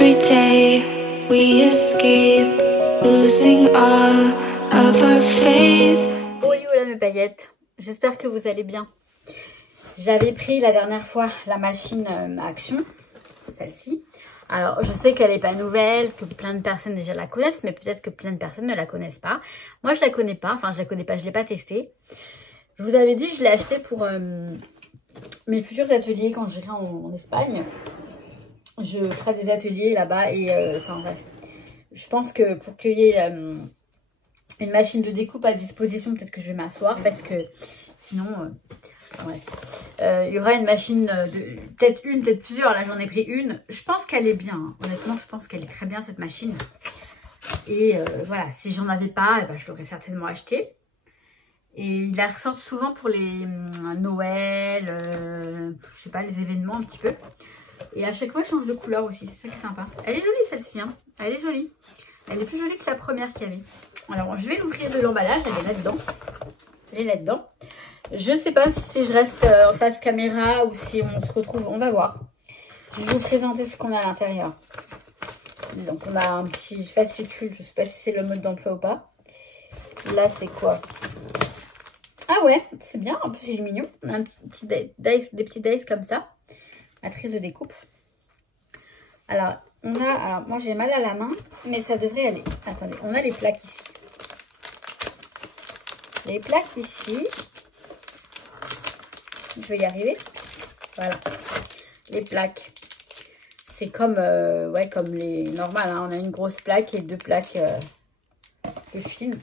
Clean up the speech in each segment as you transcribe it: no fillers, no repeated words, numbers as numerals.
Every day we escape, losing all of our faith. Oh là mes paillettes, j'espère que vous allez bien. J'avais pris la dernière fois la machine Action, celle-ci. Alors je sais qu'elle n'est pas nouvelle, que plein de personnes déjà la connaissent, mais peut-être que plein de personnes ne la connaissent pas. Moi je la connais pas, enfin je la connais pas, je l'ai pas testée. Je vous avais dit, je l'ai acheté pour mes futurs ateliers quand j'irai en Espagne. Je ferai des ateliers là-bas et enfin bref. Je pense que pour qu'il y ait une machine de découpe à disposition, peut-être que je vais m'asseoir parce que sinon, il y aura une machine, peut-être une, peut-être plusieurs. Là, j'en ai pris une. Je pense qu'elle est bien. Hein. Honnêtement, je pense qu'elle est très bien cette machine. Et voilà, si j'en avais pas, eh ben, je l'aurais certainement acheté. Et ils la ressortent souvent pour les Noël, je sais pas, les événements un petit peu. Et à chaque fois, elle change de couleur aussi. C'est ça qui est sympa. Elle est jolie celle-ci. Hein. Elle est jolie. Elle est plus jolie que la première qu'il y avait. Alors, je vais l'ouvrir de l'emballage. Elle est là-dedans. Elle est là-dedans. Je sais pas si je reste en face caméra ou si on se retrouve. On va voir. Je vais vous présenter ce qu'on a à l'intérieur. Donc, on a un petit fascicule. Je sais pas si c'est le mode d'emploi ou pas. Là, c'est quoi? Ah ouais, c'est bien. En plus, il est mignon. On a un petit dice, des petits dice comme ça. Matrice de découpe. Alors, moi j'ai mal à la main, mais ça devrait aller. Attendez, on a les plaques ici. Les plaques ici. Je vais y arriver. Voilà. Les plaques. C'est comme, comme les normales. Hein. On a une grosse plaque et deux plaques plus fines.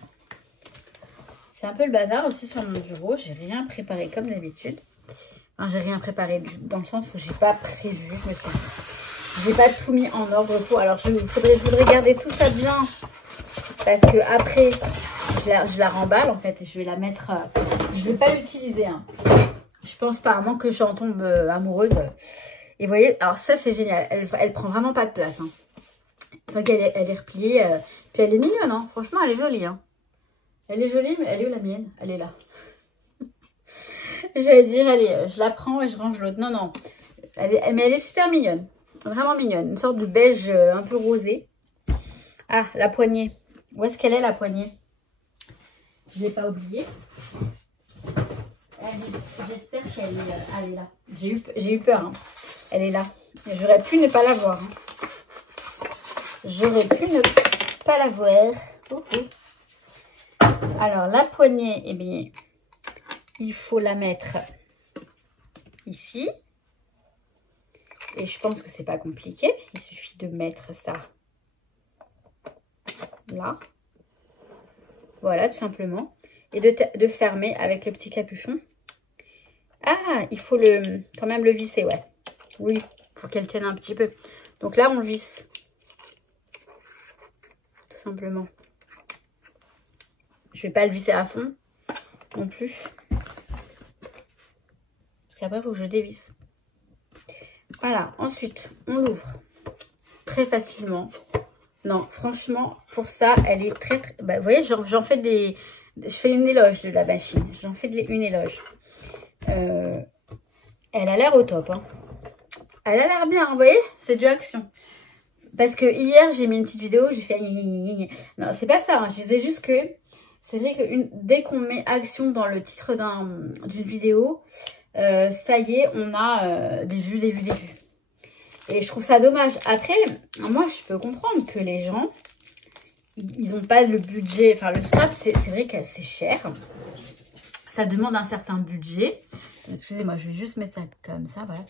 C'est un peu le bazar aussi sur mon bureau. J'ai rien préparé comme d'habitude. Enfin, j'ai rien préparé dans le sens où j'ai pas prévu. J'ai pas tout mis en ordre pour. Alors je voudrais garder tout ça bien parce que après je la remballe en fait et je vais la mettre. Je vais pas l'utiliser. Hein. Je pense pas, à moins que j'en tombe amoureuse. Et vous voyez, alors ça c'est génial. Elle prend vraiment pas de place. Hein. Enfin qu'elle elle est repliée. Puis elle est mignonne. Hein. Franchement, elle est jolie. Hein. Elle est jolie, mais elle est où la mienne? Elle est là. J'allais dire, allez, je la prends et je range l'autre. Non, non. Mais elle est super mignonne. Vraiment mignonne. Une sorte de beige un peu rosé. Ah, la poignée. Où est-ce qu'elle est, la poignée? Je ne l'ai pas oubliée. J'espère qu'elle est, elle est là. J'ai eu peur. Hein. Elle est là. J'aurais pu ne pas la voir. Hein. J'aurais pu ne pas la voir. Oh, oh. Alors, la poignée, eh bien... Il faut la mettre ici. Et je pense que c'est pas compliqué. Il suffit de mettre ça là. Voilà, tout simplement. Et de fermer avec le petit capuchon. Ah, il faut quand même le visser, ouais. Oui, pour qu'elle tienne un petit peu. Donc là, on le visse. Tout simplement. Je vais pas le visser à fond non plus. Après, il faut que je dévisse. Voilà. Ensuite, on l'ouvre très facilement. Non, franchement, pour ça, elle est très... Bah, vous voyez, j'en fais des... Je fais une éloge de la machine. J'en fais une éloge. Elle a l'air au top. Hein. Elle a l'air bien, vous voyez. C'est du action. Parce que hier, j'ai mis une petite vidéo. J'ai fait... Non, c'est pas ça. Hein. Je disais juste que... C'est vrai que dès qu'on met action dans le titre d'une vidéo... ça y est, on a des vues. Et je trouve ça dommage. Après, moi, je peux comprendre que les gens, ils n'ont pas le budget. Enfin, le scrap, c'est vrai que c'est cher. Ça demande un certain budget. Excusez-moi, je vais juste mettre ça comme ça, voilà.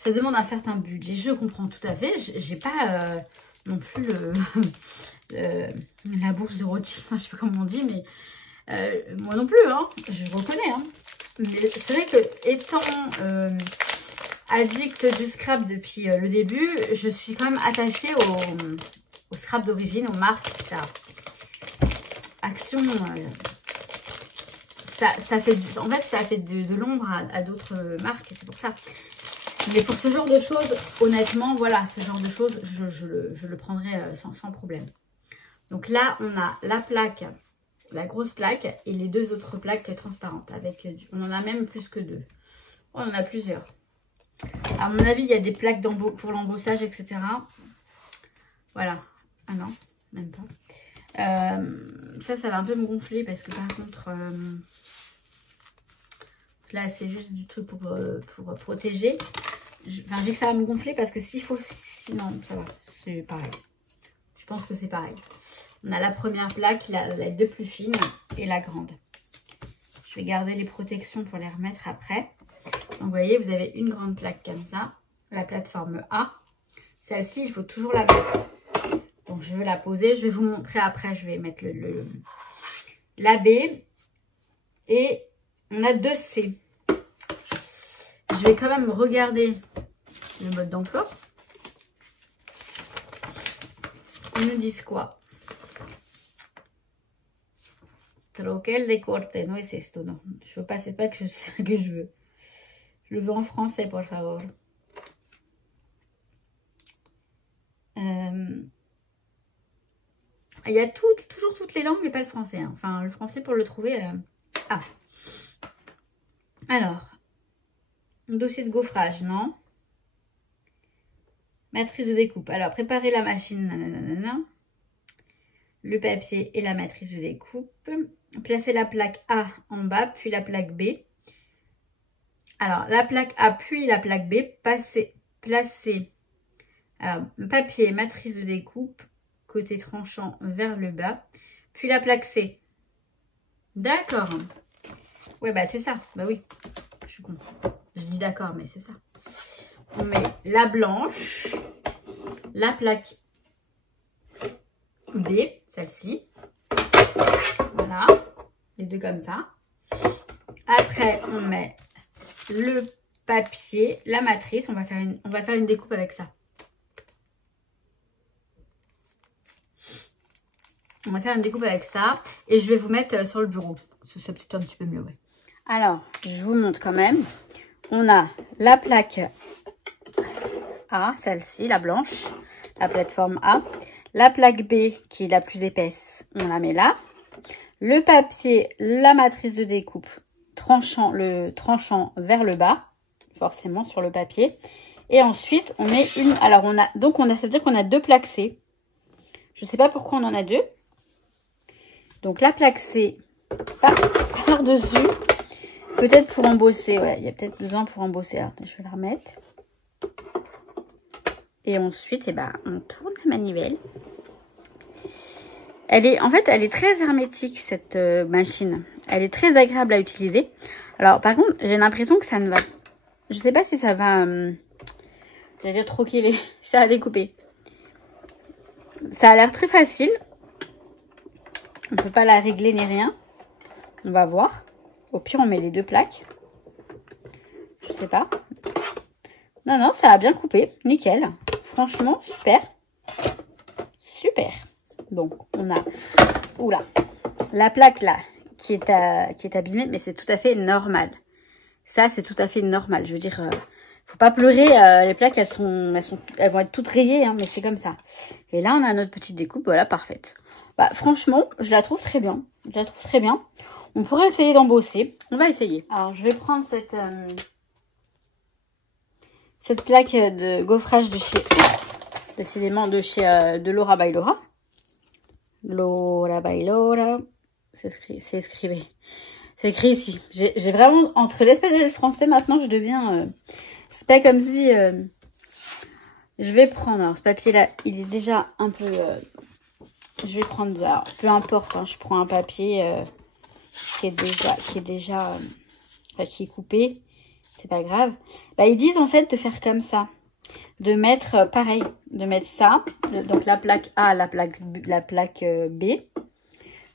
Ça demande un certain budget. Je comprends tout à fait. J'ai pas non plus la bourse de Rothschild. Je sais pas comment on dit, mais moi non plus, hein. Je reconnais, hein. Mais c'est vrai que étant addict du scrap depuis le début, je suis quand même attachée au scrap d'origine, aux marques, etc. Action, ça fait en fait ça fait de l'ombre à d'autres marques, c'est pour ça. Mais pour ce genre de choses, honnêtement, voilà, ce genre de choses, je le prendrai sans problème. Donc là, on a la plaque. La grosse plaque et les deux autres plaques transparentes. On en a même plus que deux. On en a plusieurs. À mon avis, il y a des plaques pour l'embossage, etc. Voilà. Ah non, même pas. Ça va un peu me gonfler parce que par contre, là c'est juste du truc pour protéger. Enfin, je dis que ça va me gonfler parce que s'il faut... Sinon, ça va, c'est pareil. Je pense que c'est pareil. On a la première plaque, la deux plus fines et la grande. Je vais garder les protections pour les remettre après. Donc, vous voyez, vous avez une grande plaque comme ça, la plateforme A. Celle-ci, il faut toujours la mettre. Donc, je vais la poser. Je vais vous montrer après. Je vais mettre la B. Et on a 2 C. Je vais quand même regarder le mode d'emploi. Ils nous disent quoi? Troquel de corte, no es esto, non. Je veux pas, c'est pas que ça que je veux. Je le veux en français, por favor. Il y a toujours toutes les langues, mais pas le français. Hein. Enfin, le français pour le trouver. Ah. Alors, dossier de gaufrage, non. Matrice de découpe. Alors, préparer la machine, nanana. Le papier et la matrice de découpe. Placer la plaque A en bas, puis la plaque B. Alors, la plaque A, puis la plaque B. Placer alors, papier, matrice de découpe, côté tranchant vers le bas. Puis la plaque C. D'accord. Ouais, bah c'est ça. Bah oui, je suis con. Je dis d'accord, mais c'est ça. On met la blanche, la plaque B, celle-ci. Voilà, les deux comme ça. Après, on met le papier, la matrice. On va faire une découpe avec ça. On va faire une découpe avec ça. Et je vais vous mettre sur le bureau. Ce serait peut-être un petit peu mieux, ouais. Alors, je vous montre quand même. On a la plaque A, celle-ci, la blanche, la plateforme A. La plaque B, qui est la plus épaisse, on la met là. Le papier, la matrice de découpe, tranchant vers le bas, forcément sur le papier. Et ensuite, on met une... Alors, ça veut dire qu'on a 2 plaques C. Je ne sais pas pourquoi on en a 2. Donc, la plaque C par-dessus. Peut-être pour embosser. Ouais, il y a peut-être besoin pour embosser. Alors, je vais la remettre. Et ensuite, eh ben, on tourne la manivelle. En fait, elle est très hermétique, cette machine. Elle est très agréable à utiliser. Alors, par contre, j'ai l'impression que ça ne va... Je sais pas si ça va... j'allais dire troquer les... Ça va découper. Ça a l'air très facile. On ne peut pas la régler ni rien. On va voir. Au pire, on met les 2 plaques. Je sais pas. Non, non, ça a bien coupé. Nickel. Franchement, super. Super. Donc, on a... Oula. La plaque, là, qui est abîmée, mais c'est tout à fait normal. Ça, c'est tout à fait normal. Je veux dire, faut pas pleurer. Les plaques, elles vont être toutes rayées, hein, mais c'est comme ça. Et là, on a notre petite découpe. Voilà, parfaite. Bah, franchement, je la trouve très bien. Je la trouve très bien. On pourrait essayer d'embosser. On va essayer. Alors, je vais prendre cette plaque de gaufrage de chez... Décidément, de Laura by Laura. Laura by Laura. C'est écrit ici. J'ai vraiment... Entre l'espagnol et le français, maintenant, je deviens... c'est pas comme si... je vais prendre... Alors, ce papier-là, il est déjà un peu... je vais prendre... Alors, peu importe, hein, je prends un papier... qui est coupé, c'est pas grave. Bah, ils disent en fait de faire comme ça, de mettre pareil, de mettre ça, donc la plaque A, la plaque B,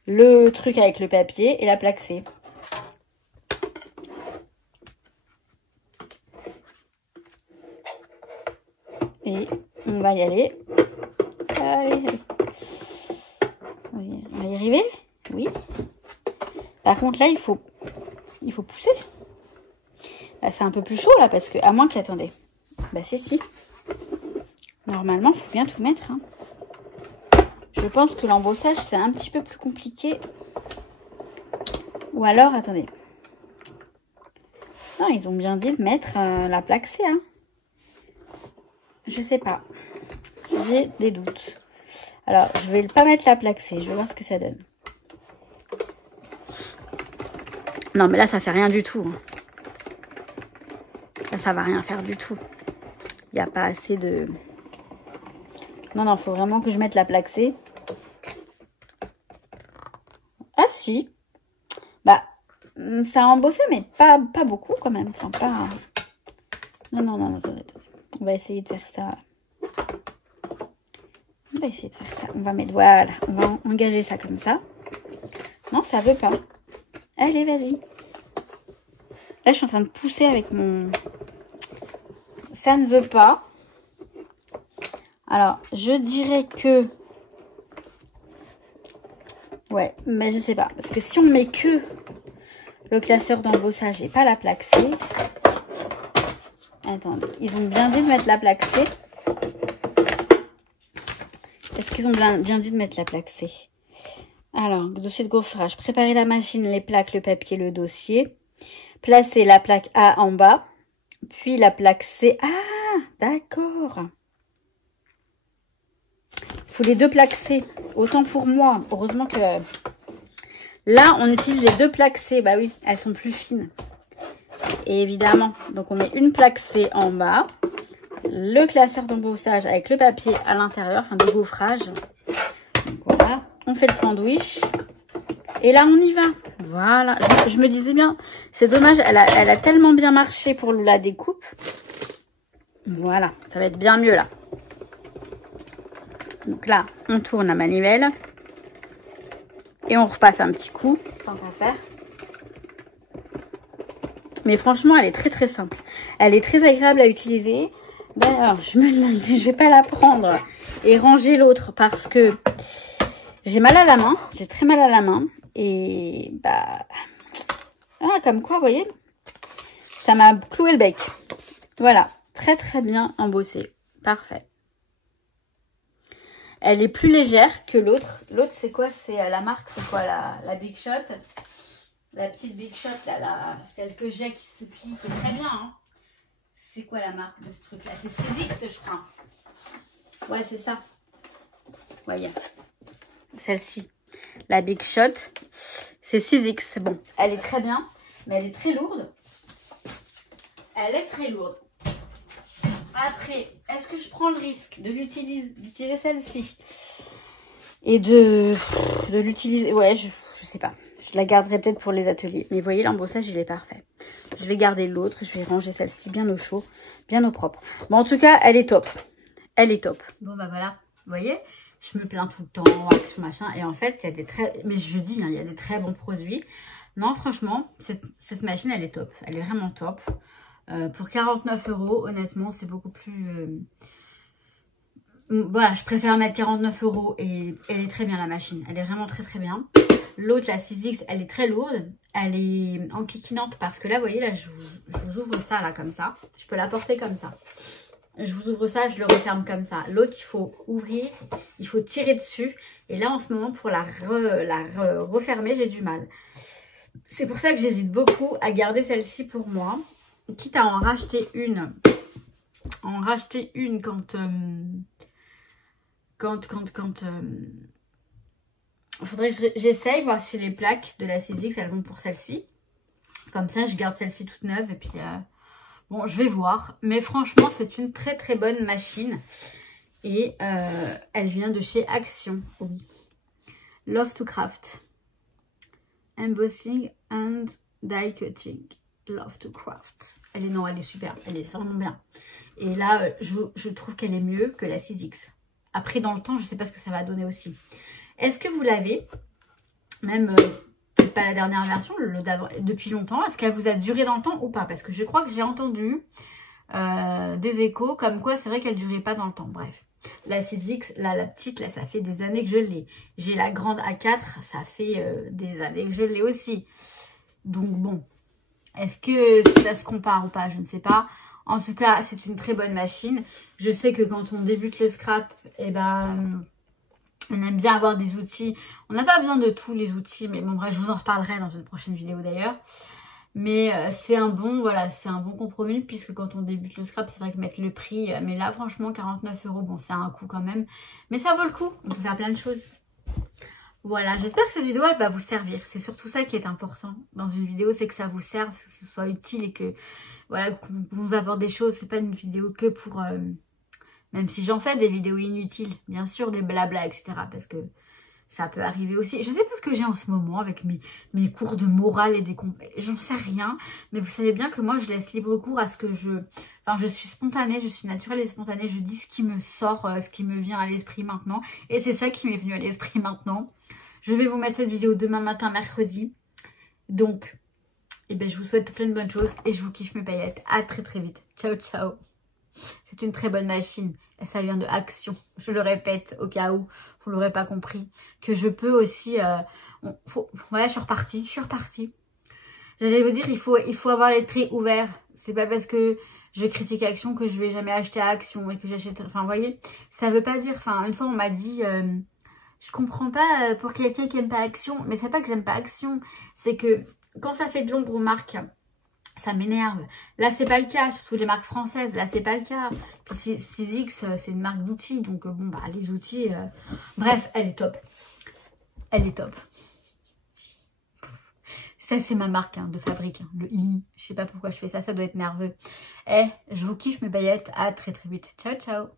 le truc avec le papier et la plaque C. Et on va y aller. Allez. On va y arriver. Oui. Par contre, là, il faut pousser. Là, c'est un peu plus chaud, là, parce que... À moins qu'attendez. Bah, si. Normalement, il faut bien tout mettre. Hein. Je pense que l'embossage, c'est un petit peu plus compliqué. Ou alors, attendez. Non, ils ont bien dit de mettre la plaque C. Hein. Je sais pas. J'ai des doutes. Alors, je vais pas mettre la plaque-C. Je vais voir ce que ça donne. Non, mais là, ça fait rien du tout. Là, ça va rien faire du tout. Il n'y a pas assez de... Non, non, il faut vraiment que je mette la plaque-C. Ah, si. Bah, ça a embossé, mais pas beaucoup quand même. Enfin, pas... Non, non, non, attendez. On va essayer de faire ça. On va essayer de faire ça. On va mettre... Voilà. On va engager ça comme ça. Non, ça veut pas. Allez, vas-y. Là, je suis en train de pousser avec mon... Ça ne veut pas. Alors, je dirais que... Ouais, mais je sais pas. Parce que si on met que le classeur d'embossage et pas la plaque C... Attendez, ils ont bien dit de mettre la plaque C. Est-ce qu'ils ont bien dit de mettre la plaque C? Alors, dossier de gaufrage. Préparer la machine, les plaques, le papier, le dossier. Placer la plaque A en bas. Puis la plaque C. Ah, d'accord. Il faut les deux plaques C. Autant pour moi. Heureusement que... Là, on utilise les deux plaques C. Bah oui, elles sont plus fines. Et évidemment, donc on met une plaque C en bas. Le classeur d'embossage avec le papier à l'intérieur. Enfin, de gaufrage. Donc voilà. On fait le sandwich. Et là, on y va. Voilà. Je me disais bien, c'est dommage, elle a tellement bien marché pour la découpe. Voilà, ça va être bien mieux là. Donc là, on tourne la manivelle. Et on repasse un petit coup, tant qu'à faire. Mais franchement, elle est très très simple. Elle est très agréable à utiliser. D'ailleurs, je me demande si je vais pas la prendre et ranger l'autre parce que j'ai mal à la main. J'ai très mal à la main. Et bah, ah, comme quoi, vous voyez, ça m'a cloué le bec. Voilà, très très bien embossé. Parfait. Elle est plus légère que l'autre. L'autre, c'est quoi? C'est la marque, c'est quoi? La Big Shot. La petite Big Shot, là, celle que j'ai qui se plie, qui est très bien. Hein. C'est quoi la marque de ce truc-là? C'est 6X, je crois. Ouais, c'est ça. Voyez. Celle-ci. La Big Shot. C'est 6X. Bon, elle est très bien, mais elle est très lourde. Elle est très lourde. Après, est-ce que je prends le risque de d'utiliser celle-ci et de l'utiliser? Ouais, je sais pas. Je la garderai peut-être pour les ateliers. Mais vous voyez, l'embossage, il est parfait. Je vais garder l'autre. Je vais ranger celle-ci bien au chaud, bien au propre. Bon, en tout cas, elle est top. Elle est top. Bon, bah voilà. Vous voyez, je me plains tout le temps, wax, machin. Et en fait, il y a des très... Mais je dis, hein, il y a des très bons produits. Non, franchement, cette machine, elle est top. Elle est vraiment top. Pour 49 €, honnêtement, c'est beaucoup plus... Voilà, je préfère mettre 49 € et elle est très bien, la machine. Elle est vraiment très très bien. L'autre, la 6X, elle est très lourde. Elle est enquiquinante parce que là, vous voyez, là, je vous ouvre ça, là, comme ça. Je peux la porter comme ça. Je vous ouvre ça, je le referme comme ça. L'autre, il faut ouvrir, il faut tirer dessus. Et là, en ce moment, pour la refermer, j'ai du mal. C'est pour ça que j'hésite beaucoup à garder celle-ci pour moi. Quitte à en racheter une. Il faudrait que j'essaye, voir si les plaques de la 6X, elles vont pour celle-ci. Comme ça, je garde celle-ci toute neuve. Et puis, bon, je vais voir. Mais franchement, c'est une très très bonne machine. Et elle vient de chez Action. Oui. Love to Craft. Embossing and die cutting. Love to Craft. Elle est super. Elle est vraiment bien. Et là, je trouve qu'elle est mieux que la 6X. Après, dans le temps, je ne sais pas ce que ça va donner aussi. Est-ce que vous l'avez? Même, peut-être pas la dernière version, depuis longtemps. Est-ce qu'elle vous a duré dans le temps ou pas? Parce que je crois que j'ai entendu des échos comme quoi c'est vrai qu'elle ne durait pas dans le temps. Bref. La 6X, là, la petite, là, ça fait des années que je l'ai. J'ai la grande A4, ça fait des années que je l'ai aussi. Donc, bon. Est-ce que ça se compare ou pas? Je ne sais pas. En tout cas, c'est une très bonne machine. Je sais que quand on débute le scrap, eh ben, on aime bien avoir des outils. On n'a pas besoin de tous les outils, mais bon, bref, je vous en reparlerai dans une prochaine vidéo d'ailleurs. Mais c'est un bon, voilà, c'est un bon compromis puisque quand on débute le scrap, c'est vrai que mettre le prix, mais là franchement 49 €, bon c'est un coût quand même, mais ça vaut le coup, on peut faire plein de choses. Voilà, j'espère que cette vidéo elle va vous servir, c'est surtout ça qui est important dans une vidéo, c'est que ça vous serve, que ce soit utile et que voilà, qu'on vous apporte des choses, c'est pas une vidéo que pour, même si j'en fais des vidéos inutiles, bien sûr des blabla etc, parce que ça peut arriver aussi. Je sais pas ce que j'ai en ce moment avec mes cours de morale et des j'en sais rien. Mais vous savez bien que moi, je laisse libre cours à ce que je... Enfin, je suis spontanée, je suis naturelle et spontanée. Je dis ce qui me sort, ce qui me vient à l'esprit maintenant. Et c'est ça qui m'est venu à l'esprit maintenant. Je vais vous mettre cette vidéo demain matin, mercredi. Donc, eh ben, je vous souhaite plein de bonnes choses et je vous kiffe mes paillettes. À très très vite. Ciao, ciao. C'est une très bonne machine. Ça vient de Action. Je le répète au cas où vous l'aurez pas compris. Que je peux aussi... Voilà, je suis repartie. J'allais vous dire, il faut avoir l'esprit ouvert. C'est pas parce que je critique Action que je vais jamais acheter à Action et que j'achète... Enfin, vous voyez, ça veut pas dire... Enfin, une fois, on m'a dit... je comprends pas pour quelqu'un qui aime pas Action. Mais c'est pas que j'aime pas Action. C'est que quand ça fait de l'ombre aux marques... Ça m'énerve. Là, c'est pas le cas. Surtout les marques françaises. Là, c'est pas le cas. Puis 6X, c'est une marque d'outils. Donc, bon, bah, les outils... Bref, elle est top. Elle est top. Ça, c'est ma marque de fabrique. Le I. Je sais pas pourquoi je fais ça. Ça doit être nerveux. Je vous kiffe mes paillettes. À très très vite. Ciao, ciao.